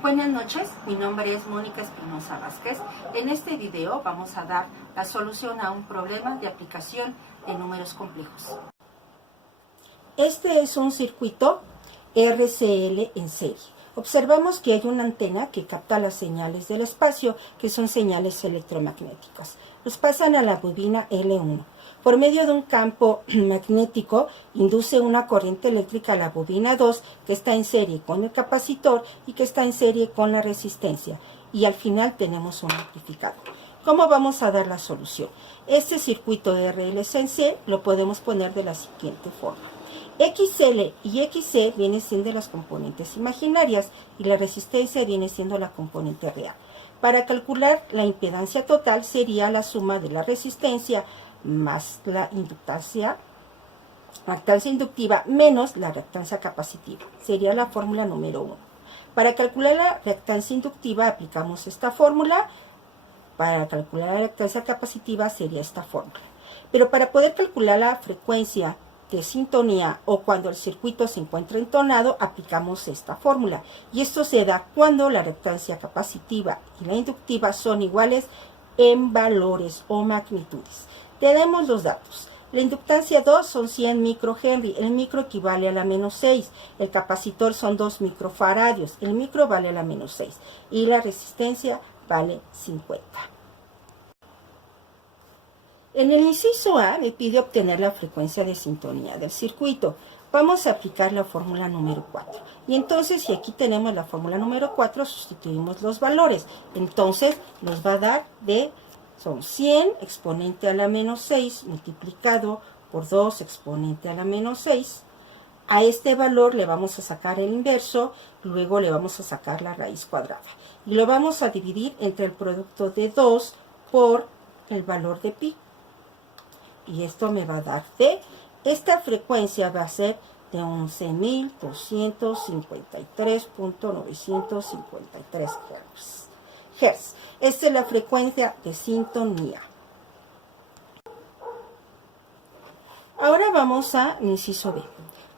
Buenas noches, mi nombre es Mónica Espinosa Vázquez. En este video vamos a dar la solución a un problema de aplicación de números complejos. Este es un circuito RCL en serie. Observamos que hay una antena que capta las señales del espacio, que son señales electromagnéticas. Los pasan a la bobina L1. Por medio de un campo magnético, induce una corriente eléctrica a la bobina 2, que está en serie con el capacitor y que está en serie con la resistencia. Y al final tenemos un amplificador. ¿Cómo vamos a dar la solución? Este circuito RLC lo podemos poner de la siguiente forma. XL y XC vienen siendo las componentes imaginarias y la resistencia viene siendo la componente real. Para calcular la impedancia total sería la suma de la resistencia más la reactancia inductiva menos la reactancia capacitiva. Sería la fórmula número 1. Para calcular la reactancia inductiva aplicamos esta fórmula. Para calcular la reactancia capacitiva sería esta fórmula. Pero para poder calcular la frecuencia de sintonía o cuando el circuito se encuentra entonado, aplicamos esta fórmula. Y esto se da cuando la reactancia capacitiva y la inductiva son iguales en valores o magnitudes. Tenemos los datos. La inductancia 2 son 100 microhenry, el micro equivale a la menos 6, el capacitor son 2 microfaradios, el micro vale a la menos 6 y la resistencia vale 50. En el inciso A me pide obtener la frecuencia de sintonía del circuito. Vamos a aplicar la fórmula número 4. Y entonces, si aquí tenemos la fórmula número 4, sustituimos los valores. Entonces, nos va a dar son 100 exponente a la menos 6 multiplicado por 2 exponente a la menos 6. A este valor le vamos a sacar el inverso, luego le vamos a sacar la raíz cuadrada. Y lo vamos a dividir entre el producto de 2 por el valor de pi. Y esto me va a dar esta frecuencia va a ser de 11.253.953 Hz. Esta es la frecuencia de sintonía. Ahora vamos a inciso B.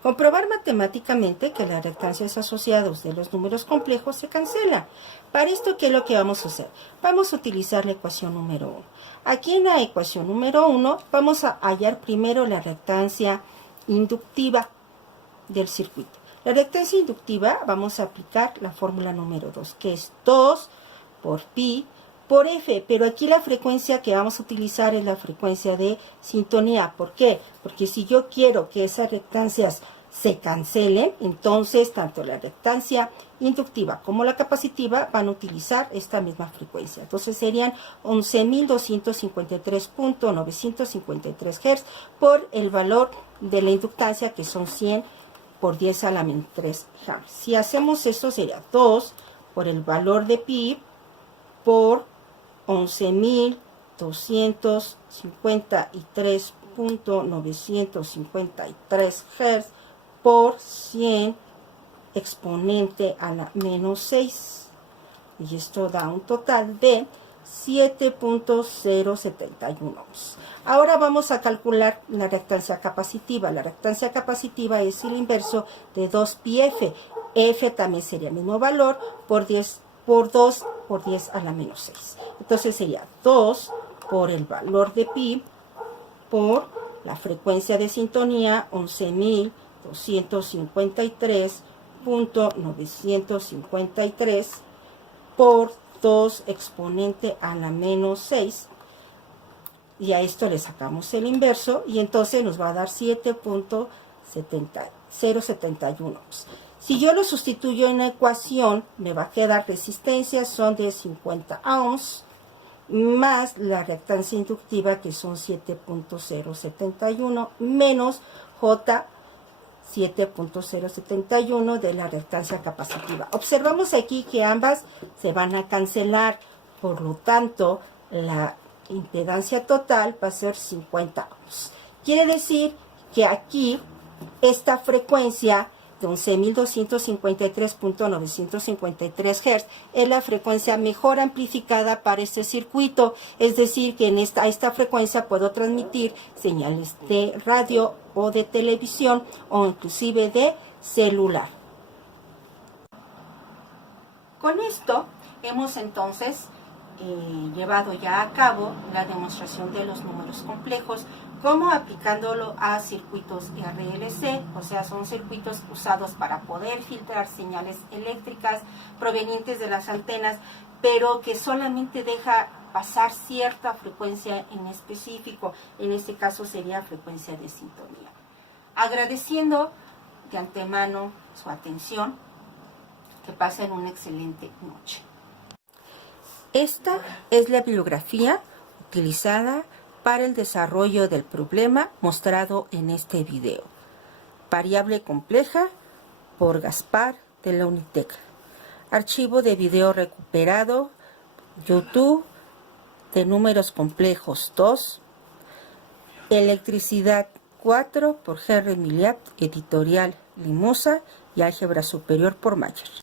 Comprobar matemáticamente que las reactancias asociadas de los números complejos se cancelan. Para esto, ¿qué es lo que vamos a hacer? Vamos a utilizar la ecuación número 1. Aquí en la ecuación número 1 vamos a hallar primero la reactancia inductiva del circuito. La reactancia inductiva vamos a aplicar la fórmula número 2, que es 2 por pi por f, pero aquí la frecuencia que vamos a utilizar es la frecuencia de sintonía. ¿Por qué? Porque si yo quiero que esas reactancias se cancelen, entonces tanto la reactancia inductiva como la capacitiva van a utilizar esta misma frecuencia. Entonces serían 11.253.953 Hz por el valor de la inductancia, que son 100 por 10 a la menos 3 Hz. Si hacemos esto sería 2 por el valor de pi por 11.253.953 Hz por 100 exponente a la menos 6. Y esto da un total de 7.071 ohms. Ahora vamos a calcular la reactancia capacitiva. La reactancia capacitiva es el inverso de 2πf. F también sería el mismo valor por 2 por 10 a la menos 6. Entonces sería 2 por el valor de pi por la frecuencia de sintonía 11.253.953 por 2 exponente a la menos 6. Y a esto le sacamos el inverso y entonces nos va a dar 7.071 ohms. Si yo lo sustituyo en la ecuación, me va a quedar resistencias son de 50 ohms más la reactancia inductiva, que son 7.071 menos J 7.071 de la reactancia capacitiva. Observamos aquí que ambas se van a cancelar, por lo tanto la impedancia total va a ser 50 ohms. Quiere decir que aquí esta frecuencia de 11.253.953 Hz es la frecuencia mejor amplificada para este circuito, es decir, que a esta frecuencia puedo transmitir señales de radio o de televisión o inclusive de celular. Con esto hemos entonces llevado ya a cabo la demostración de los números complejos, como aplicándolo a circuitos RLC, o sea, son circuitos usados para poder filtrar señales eléctricas provenientes de las antenas, pero que solamente deja pasar cierta frecuencia en específico. En este caso sería frecuencia de sintonía. Agradeciendo de antemano su atención, que pasen una excelente noche. Esta es la bibliografía utilizada para el desarrollo del problema mostrado en este video. Variable compleja por Gaspar de la Unitec. Archivo de video recuperado, YouTube, de números complejos 2. Electricidad 4 por Henry Milliat, editorial Limusa, y álgebra superior por Mayer.